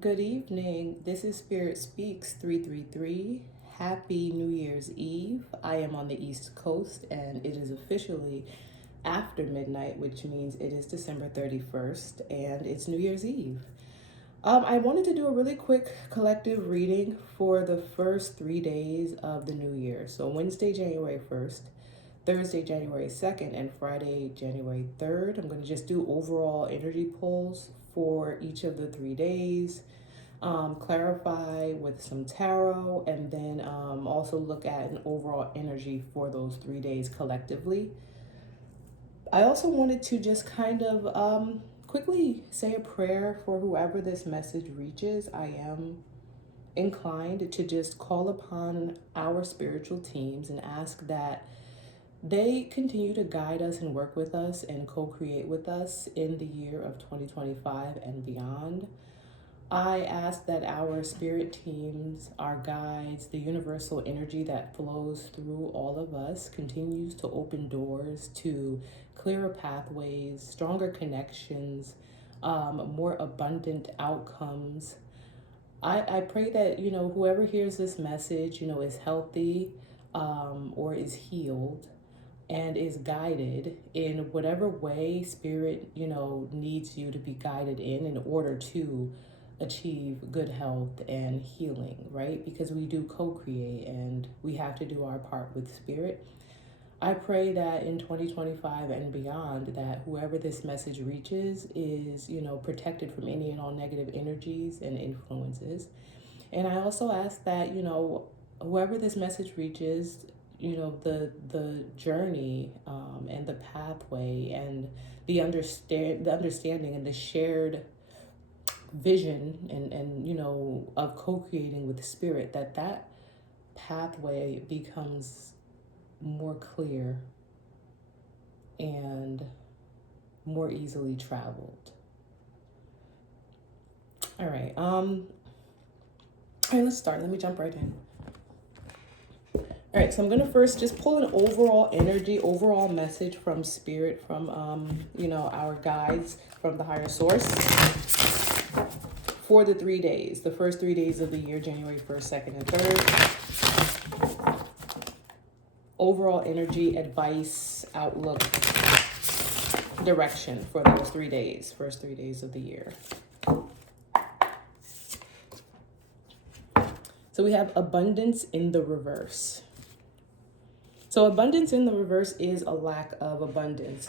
Good evening. This is Spirit Speaks 333. Happy New Year's Eve. I am on the East Coast and it is officially after midnight, which means it is December 31st and it's New Year's Eve. I wanted to do a really quick collective reading for the first 3 days of the new year. So Wednesday, January 1st, Thursday, January 2nd, and Friday, January 3rd. I'm going to just do overall energy pulls for each of the 3 days, clarify with some tarot, and then also look at an overall energy for those 3 days collectively. I also wanted to just kind of quickly say a prayer for whoever this message reaches. I am inclined to just call upon our spiritual teams and ask that they continue to guide us and work with us and co-create with us in the year of 2025 and beyond. I ask that our spirit teams, our guides, the universal energy that flows through all of us continues to open doors to clearer pathways, stronger connections, more abundant outcomes. I pray that, whoever hears this message, is healthy or is healed and is guided in whatever way spirit, needs you to be guided in order to achieve good health and healing, right? Because we do co-create and we have to do our part with spirit. I pray that in 2025 and beyond, that whoever this message reaches is, protected from any and all negative energies and influences. And I also ask that, whoever this message reaches, the journey and the pathway and the understanding and the shared vision and of co-creating with the spirit, that pathway becomes more clear and more easily traveled. All right, let's start. Let me jump right in. All right, so I'm going to first just pull an overall energy, overall message from spirit, from, our guides from the higher source for the 3 days, the first 3 days of the year, January 1st, 2nd, and 3rd. Overall energy, advice, outlook, direction for those 3 days, first 3 days of the year. So we have abundance in the reverse. So abundance in the reverse is a lack of abundance.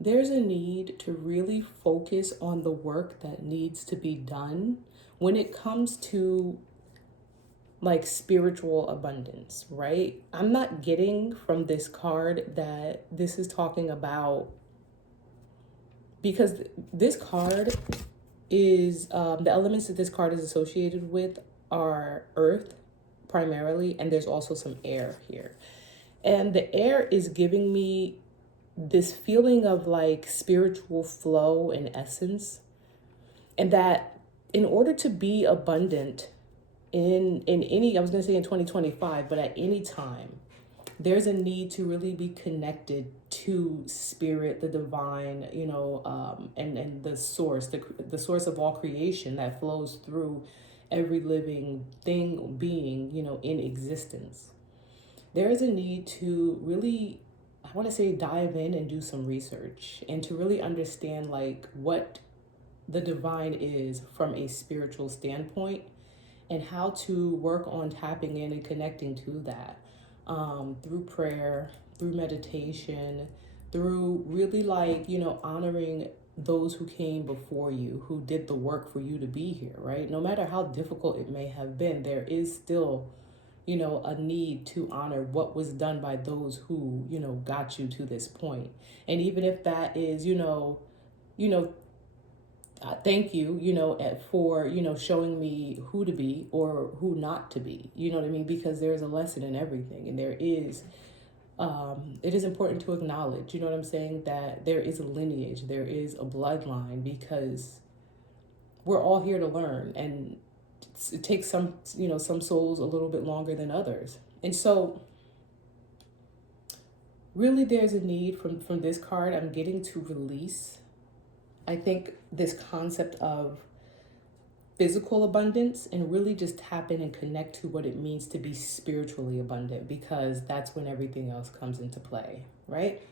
There's a need to really focus on the work that needs to be done when it comes to like spiritual abundance, right? I'm not getting from this card that this is talking about, because this card is the elements that this card is associated with are earth primarily, and there's also some air here. And the air is giving me this feeling of like spiritual flow and essence, and that in order to be abundant in any, I was going to say in 2025, but at any time, there's a need to really be connected to spirit, the divine, and the source, the source of all creation that flows through every living thing, being, in existence. There is a need to really, I want to say, dive in and do some research and to really understand like what the divine is from a spiritual standpoint and how to work on tapping in and connecting to that. Through prayer, through meditation, through really like, honoring those who came before you, who did the work for you to be here, right? No matter how difficult it may have been, there is still, a need to honor what was done by those who, got you to this point. And even if that is, thank you, for, showing me who to be or who not to be, you know what I mean? Because there's a lesson in everything. And there is, it is important to acknowledge, you know what I'm saying? That there is a lineage, there is a bloodline, because we're all here to learn. And it takes some souls a little bit longer than others. And so really there's a need from this card I'm getting to release. I think this concept of physical abundance and really just tap in and connect to what it means to be spiritually abundant, because that's when everything else comes into play, right?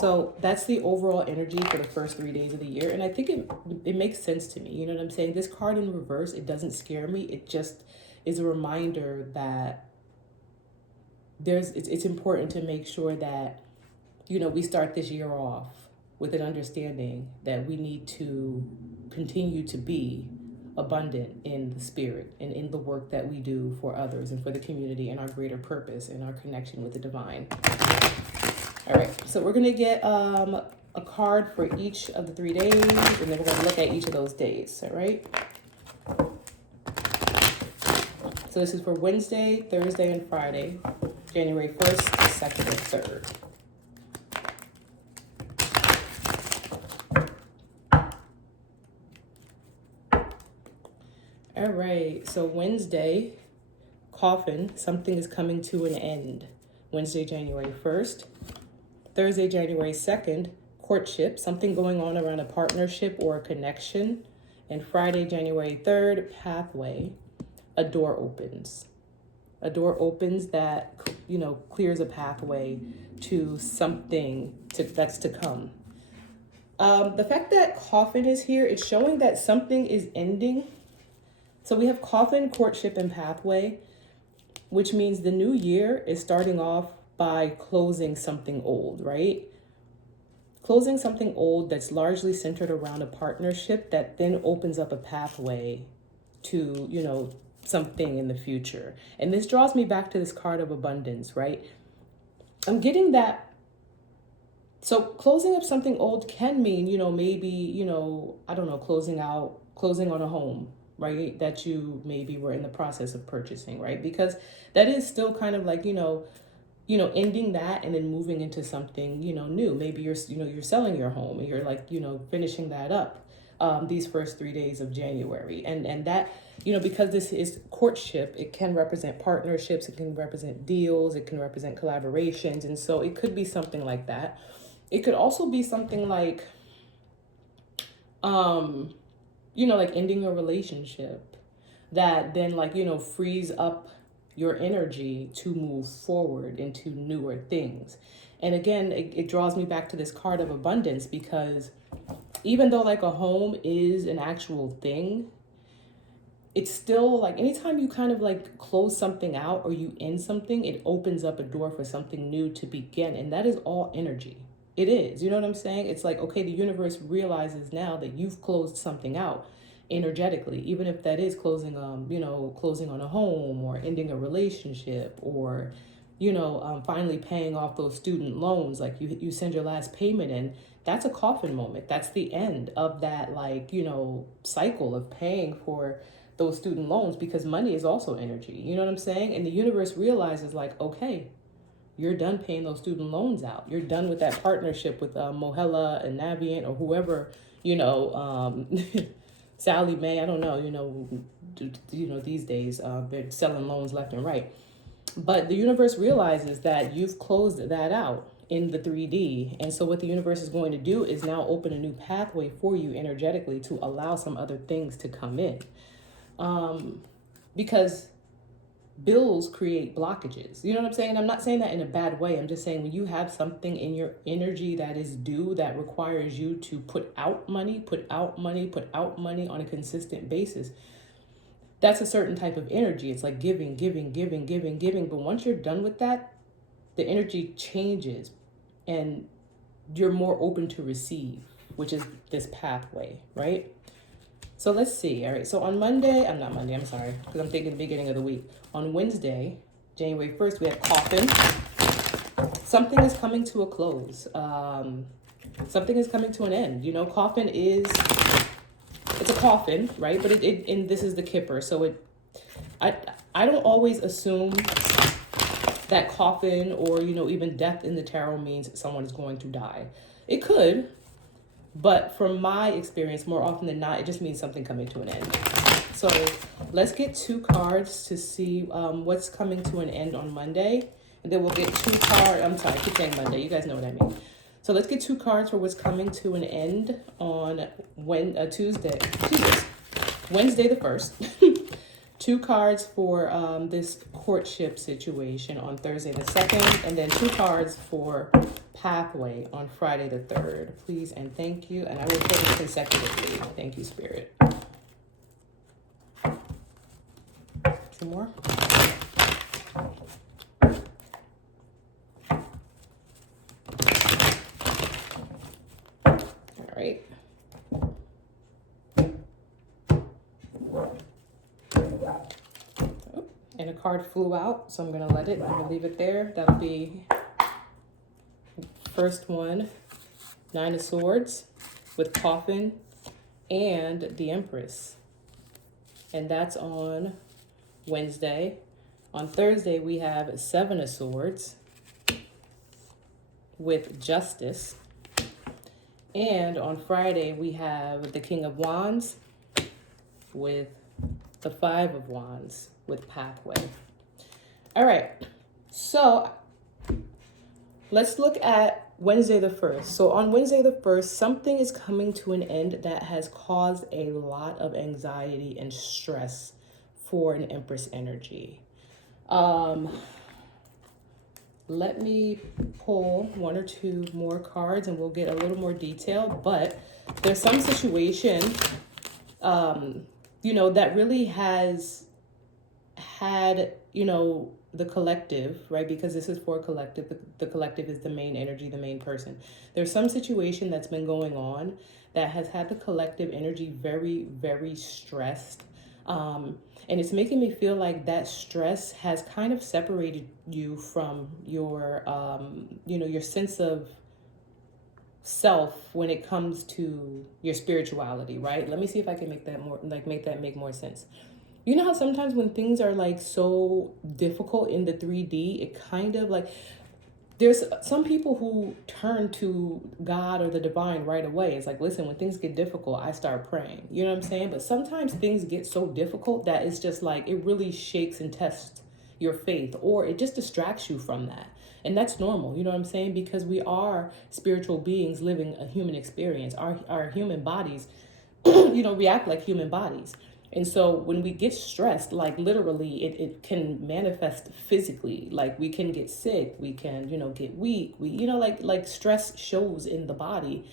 So that's the overall energy for the first 3 days of the year. And I think it makes sense to me. You know what I'm saying? This card in reverse, it doesn't scare me. It just is a reminder that it's important to make sure that, you know, we start this year off with an understanding that we need to continue to be abundant in the spirit and in the work that we do for others and for the community and our greater purpose and our connection with the divine. All right, so we're going to get a card for each of the 3 days, and then we're going to look at each of those days, all right? So this is for Wednesday, Thursday, and Friday, January 1st, 2nd, and 3rd. All right, so Wednesday, coffin, something is coming to an end. Wednesday, January 1st. Thursday, January 2nd, courtship, something going on around a partnership or a connection. And Friday, January 3rd, pathway, a door opens. A door opens that, you know, clears a pathway to something that's to come. The fact that coffin is here, it's showing that something is ending. So we have coffin, courtship, and pathway, which means the new year is starting off by closing something old, right? Closing something old that's largely centered around a partnership that then opens up a pathway to, you know, something in the future. And this draws me back to this card of abundance, right? I'm getting that. So closing up something old can mean, you know, maybe, you know, I don't know, closing on a home, right? That you maybe were in the process of purchasing, right? Because that is still kind of like, you know, ending that and then moving into something, you know, new. Maybe you're selling your home and you're like, you know, finishing that up these first 3 days of January. And that, you know, because this is courtship, it can represent partnerships, it can represent deals, it can represent collaborations. And so it could be something like that. It could also be something like, you know, like ending a relationship that then, like, you know, frees up your energy to move forward into newer things. And again, it draws me back to this card of abundance, because even though like a home is an actual thing, it's still like anytime you kind of like close something out or you end something, it opens up a door for something new to begin. And that is all energy. It is, you know what I'm saying? It's like, okay, the universe realizes now that you've closed something out energetically, even if that is closing on a home or ending a relationship or, you know, finally paying off those student loans. Like you send your last payment in, that's a coffin moment. That's the end of that, like, you know, cycle of paying for those student loans, because money is also energy. You know what I'm saying? And the universe realizes like, okay, you're done paying those student loans out. You're done with that partnership with Mohella and Navient or whoever, you know, Sally Mae, I don't know, you know, these days they're selling loans left and right. But the universe realizes that you've closed that out in the 3D. And so what the universe is going to do is now open a new pathway for you energetically to allow some other things to come in. Because bills create blockages. You know what I'm saying? I'm not saying that in a bad way. I'm just saying when you have something in your energy that is due, that requires you to put out money on a consistent basis, that's a certain type of energy. It's like giving. But once you're done with that, the energy changes and you're more open to receive, which is this pathway, right? So let's see. All right. So on Monday, I'm sorry, because I'm thinking the beginning of the week. On Wednesday, January 1st, we have coffin. Something is coming to a close. Something is coming to an end. You know, coffin is, it's a coffin, right? But and this is the kipper. So I don't always assume that coffin or, you know, even death in the tarot means someone is going to die. It could. But from my experience, more often than not, it just means something coming to an end. So let's get 2 cards to see what's coming to an end on Monday And then we'll get 2 cards. I'm sorry, I keep saying Monday. You guys know what I mean. So let's get 2 cards for what's coming to an end on Wednesday the 1st. 2 cards for this courtship situation on Thursday the 2nd, and then 2 cards for pathway on Friday the 3rd. Please and thank you. And I will put it consecutively. Thank you, Spirit. 2 more. All right. And a card flew out, so I'm going to let it. I'm going to leave it there. That'll be first one, 9 of Swords with Coffin and the Empress. And that's on Wednesday. On Thursday, we have 7 of Swords with Justice. And on Friday, we have the King of Wands with the 5 of Wands with Pathway. All right, so let's look at Wednesday the 1st. So on Wednesday the 1st, something is coming to an end that has caused a lot of anxiety and stress for an Empress energy. Let me pull 1 or 2 more cards and we'll get a little more detail, but there's some situation, that really has had, the collective, right? Because this is for a collective. The collective is the main energy, the main person. There's some situation that's been going on that has had the collective energy very, very stressed. And it's making me feel like that stress has kind of separated you from your, your sense of self when it comes to your spirituality, right? Let me see if I can make that make more sense. You know how sometimes when things are like so difficult in the 3D, it kind of like, there's some people who turn to God or the divine right away. It's like, listen, when things get difficult, I start praying. You know what I'm saying? But sometimes things get so difficult that it's just like, it really shakes and tests your faith, or it just distracts you from that. And that's normal. You know what I'm saying? Because we are spiritual beings living a human experience. Our human bodies, react like human bodies. And so when we get stressed, like literally, it can manifest physically. Like we can get sick, we can, get weak. Like stress shows in the body.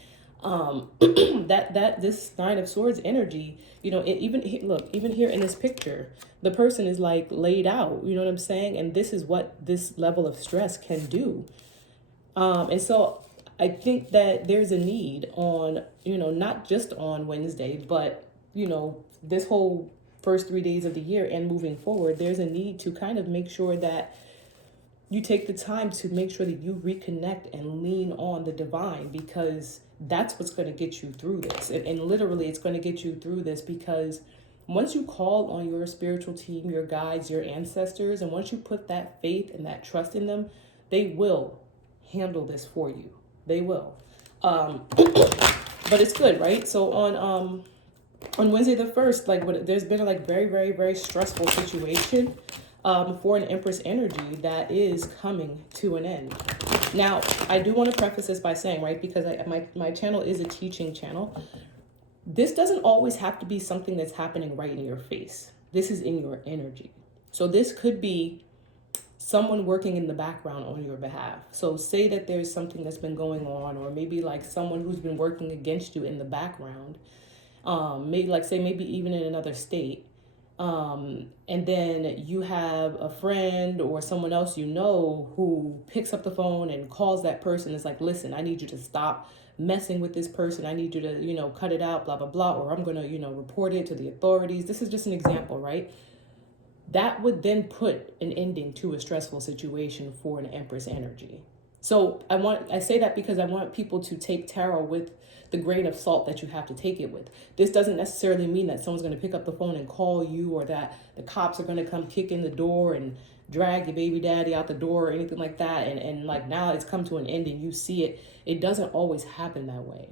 This 9 of Swords energy, even here in this picture, the person is like laid out. You know what I'm saying? And this is what this level of stress can do. And so I think that there's a need on, not just on Wednesday, but this whole first 3 days of the year and moving forward, there's a need to kind of make sure that you take the time to make sure that you reconnect and lean on the divine, because that's what's going to get you through this. And literally, it's going to get you through this because once you call on your spiritual team, your guides, your ancestors, and once you put that faith and that trust in them, they will handle this for you. They will. But it's good, right? So on Wednesday the 1st, there's been a very, very, very stressful situation for an Empress energy that is coming to an end. Now, I do want to preface this by saying, right, because my channel is a teaching channel, this doesn't always have to be something that's happening right in your face. This is in your energy. So this could be someone working in the background on your behalf. So say that there's something that's been going on, or maybe like someone who's been working against you in the background. Maybe even in another state. And then you have a friend or someone else who picks up the phone and calls that person. It's like, listen, I need you to stop messing with this person. I need you to, cut it out, blah, blah, blah, or I'm going to, report it to the authorities. This is just an example, right? That would then put an ending to a stressful situation for an Empress energy. So I say that because I want people to take tarot with the grain of salt that you have to take it with. This doesn't necessarily mean that someone's going to pick up the phone and call you, or that the cops are going to come kick in the door and drag your baby daddy out the door or anything like that. And like now it's come to an end and you see it. It doesn't always happen that way.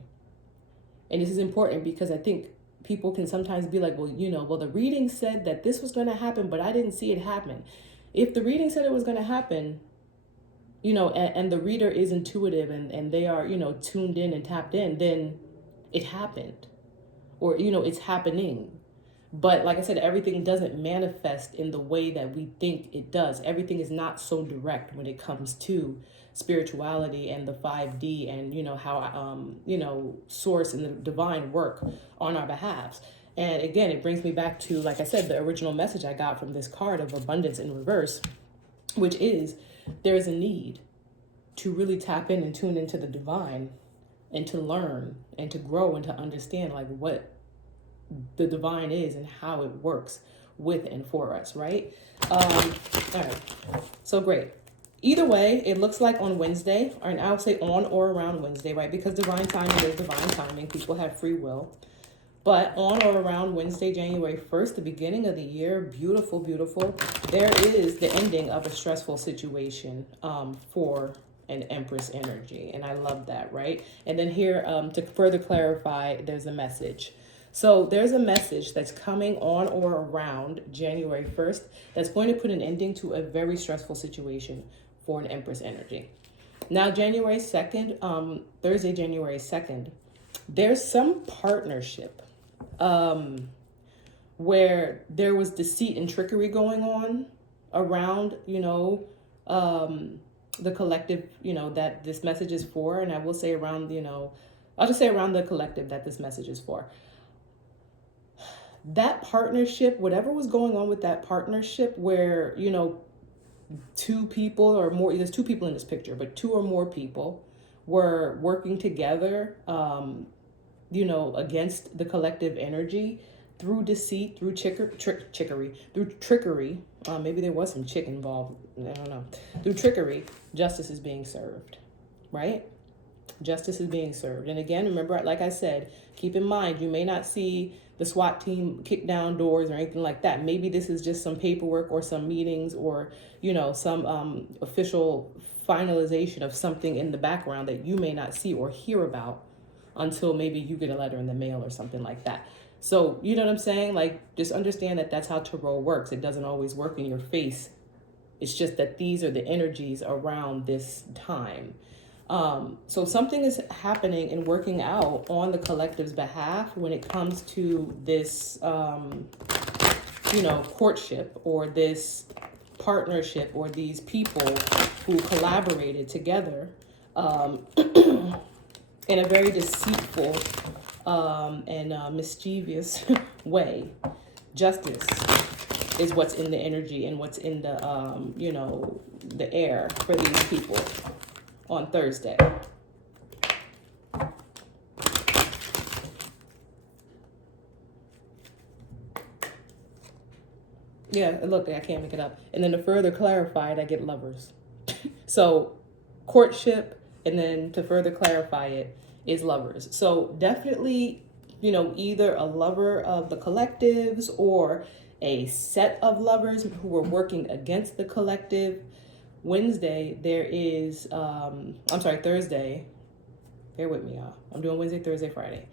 And this is important because I think people can sometimes be like, well, the reading said that this was going to happen, but I didn't see it happen. If the reading said it was going to happen, and the reader is intuitive and they are, tuned in and tapped in, then it happened, or, it's happening. But like I said, everything doesn't manifest in the way that we think it does. Everything is not so direct when it comes to spirituality and the 5D and, how, source and the divine work on our behalves. And again, it brings me back to, like I said, the original message I got from this card of abundance in reverse, which is there is a need to really tap in and tune into the divine and to learn and to grow and to understand like what the divine is and how it works with and for us, right? All right, so great. Either way, it looks like on Wednesday, or I'll say on or around Wednesday, right? Because divine timing is divine timing. People have free will. But on or around Wednesday, January 1st, the beginning of the year, beautiful, beautiful, there is the ending of a stressful situation for an Empress energy. And I love that, right? And then here, to further clarify, there's a message. So there's a message that's coming on or around January 1st that's going to put an ending to a very stressful situation for an Empress energy. Now, January 2nd, Thursday, January 2nd, there's some partnership where there was deceit and trickery going on around, the collective, that this message is for. And I will say around, I'll just say around the collective that this message is for. That partnership, whatever was going on with that partnership where, two people or more, there's two people in this picture, but two or more people were working together, against the collective energy through deceit, through trickery. Maybe there was some chick involved. I don't know. Through trickery, justice is being served, right? Justice is being served. And again, remember, like I said, keep in mind, you may not see the SWAT team kick down doors or anything like that. Maybe this is just some paperwork or some meetings or, some official finalization of something in the background that you may not see or hear about until maybe you get a letter in the mail or something like that. So, you know what I'm saying? Like, just understand that that's how tarot works. It doesn't always work in your face. It's just that these are the energies around this time. So something is happening and working out on the collective's behalf when it comes to this, courtship or this partnership or these people who collaborated together in a very deceitful and mischievous way. Justice is what's in the energy and what's in the, the air for these people on Thursday. Yeah, look, I can't make it up. And then to further clarify it, I get lovers. So courtship, and then to further clarify it, is lovers. So definitely, either a lover of the collectives or a set of lovers who were working against the collective. Wednesday, there is, Thursday. Bear with me, y'all. I'm doing Wednesday, Thursday, Friday.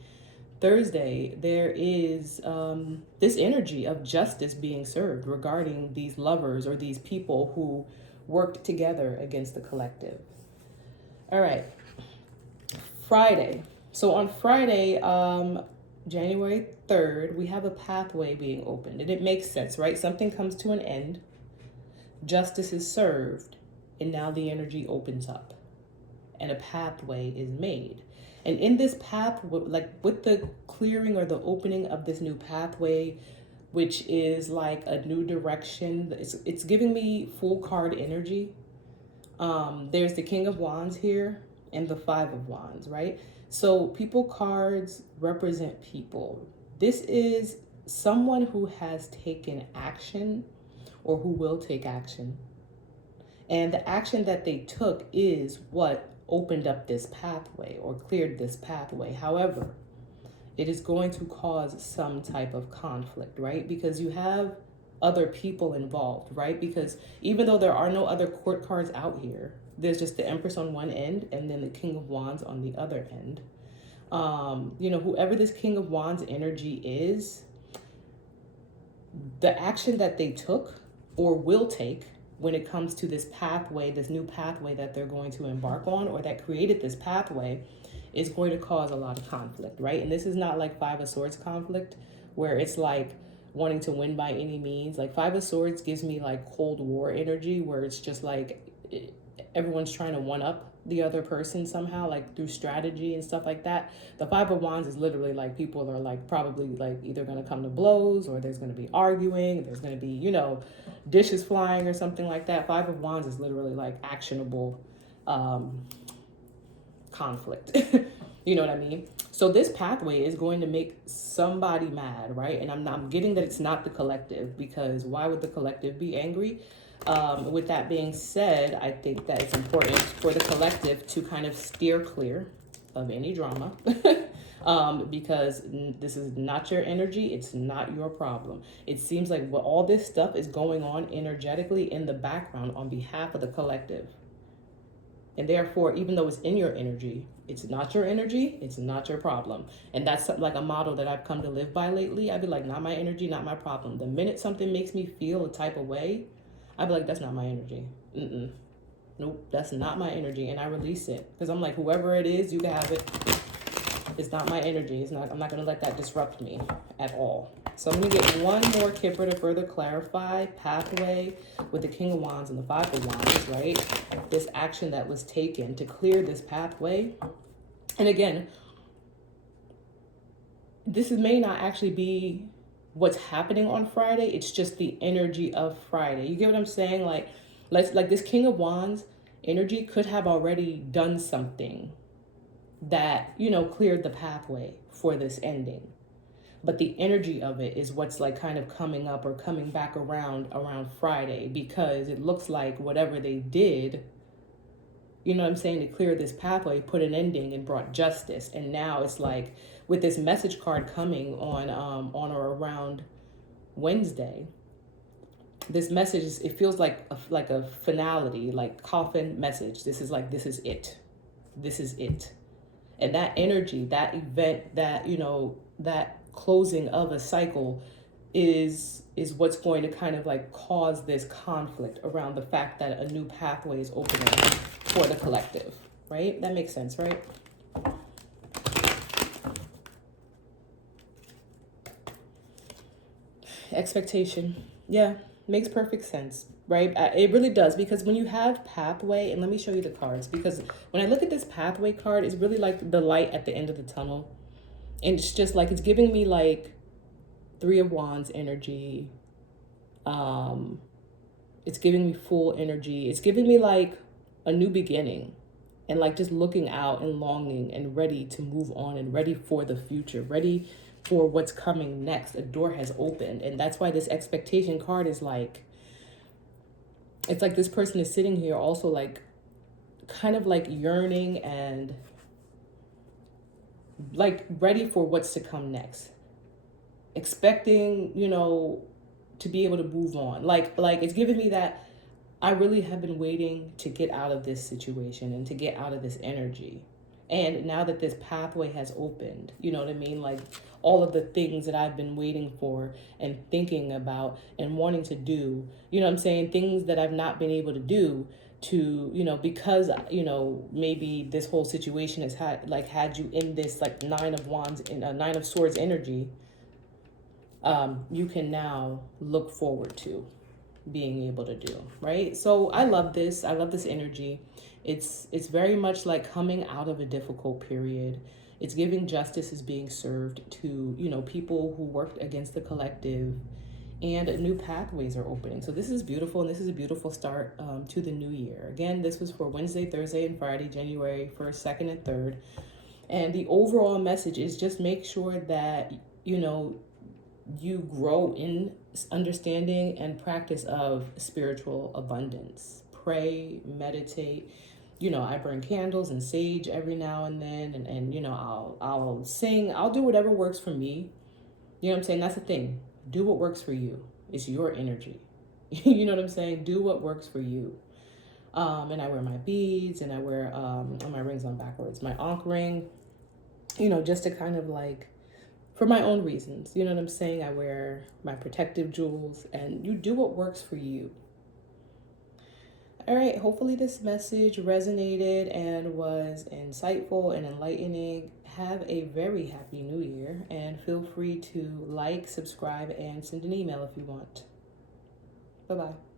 Thursday, there is this energy of justice being served regarding these lovers or these people who worked together against the collective. All right. Friday. So on Friday, January 3rd, we have a pathway being opened. And it makes sense, right? Something comes to an end. Justice is served. And now the energy opens up. And a pathway is made. And in this path, like with the clearing or the opening of this new pathway, which is like a new direction, it's giving me full card energy. There's the King of Wands here and the Five of Wands, right? So people cards represent people. This is someone who has taken action or who will take action. And the action that they took is what opened up this pathway or cleared this pathway. However, it is going to cause some type of conflict, right? Because you have other people involved, right? Because even though there are no other court cards out here, there's just the Empress on one end and then the King of Wands on the other end. Whoever this King of Wands energy is, the action that they took or will take when it comes to this pathway, this new pathway that they're going to embark on, or that created this pathway, is going to cause a lot of conflict, right? And this is not like Five of Swords conflict, where it's like wanting to win by any means. Like Five of Swords gives me like Cold War energy, where it's just like everyone's trying to one up the other person somehow, like through strategy and stuff like that. The Five of Wands is literally like people are like probably like either going to come to blows, or there's going to be arguing, there's going to be, you know, dishes flying or something like that. Five of Wands is literally like actionable conflict. You know what I mean? So this pathway is going to make somebody mad, right? And I'm getting that it's not the collective, because why would the collective be angry? With that being said, I think that it's important for the collective to kind of steer clear of any drama. Because this is not your energy. It's not your problem. It seems like all this stuff is going on energetically in the background on behalf of the collective. And therefore, even though it's in your energy, it's not your energy, it's not your problem. And that's like a motto that I've come to live by lately. I'd be like, not my energy, not my problem. The minute something makes me feel a type of way, I'd be like, that's not my energy. Nope, that's not my energy. And I release it. Because I'm like, whoever it is, you can have it. It's not my energy. It's not. I'm not going to let that disrupt me at all. So I'm going to get one more Kipper to further clarify pathway with the King of Wands and the Five of Wands, right? This action that was taken to clear this pathway. And again, this may not actually be what's happening on Friday. It's just the energy of Friday. You get what I'm saying? Like this King of Wands energy could have already done something that, you know, cleared the pathway for this ending. But the energy of it is what's like kind of coming up or coming back around Friday, because it looks like whatever they did, you know what I'm saying, to clear this pathway, put an ending and brought justice. And now it's like with this message card coming on or around Wednesday, this message, it feels like a finality, like coffin message. This is it. This is it. And that energy, that event, that, you know, that closing of a cycle is what's going to kind of like cause this conflict around the fact that a new pathway is opening for the collective, right? That makes sense, right? Expectation. Yeah, makes perfect sense, right? It really does, because when you have pathway, and let me show you the cards, because when I look at this pathway card, it's really like the light at the end of the tunnel. And it's just like, it's giving me like Three of Wands energy. It's giving me full energy. It's giving me like a new beginning, and like just looking out and longing and ready to move on and ready for the future, ready for what's coming next. A door has opened. And that's why this expectation card is like, it's like this person is sitting here also like kind of like yearning and like ready for what's to come next, expecting, you know, to be able to move on. Like it's giving me that I really have been waiting to get out of this situation and to get out of this energy. And now that this pathway has opened, you know what I mean? Like all of the things that I've been waiting for and thinking about and wanting to do, you know what I'm saying? Things that I've not been able to do to, you know, because, you know, maybe this whole situation has had you in this like Nine of Wands and Nine of Swords energy. You can now look forward to being able to do, right? So I love this. I love this energy. It's very much like coming out of a difficult period. It's giving justice is being served to, you know, people who worked against the collective, and new pathways are opening. So this is beautiful, and this is a beautiful start to the new year. Again, this was for Wednesday, Thursday, and Friday, January 1st, 2nd, and 3rd. And the overall message is just make sure that, you know, you grow in understanding and practice of spiritual abundance. Pray, meditate. You know, I burn candles and sage every now and then, and you know, I'll sing. I'll do whatever works for me. You know what I'm saying? That's the thing. Do what works for you. It's your energy. You know what I'm saying? Do what works for you. And I wear my beads, and I wear my rings on backwards. My Ankh ring, you know, just to kind of like, for my own reasons, you know what I'm saying? I wear my protective jewels, and you do what works for you. All right, hopefully this message resonated and was insightful and enlightening. Have a very happy new year, and feel free to like, subscribe, and send an email if you want. Bye-bye.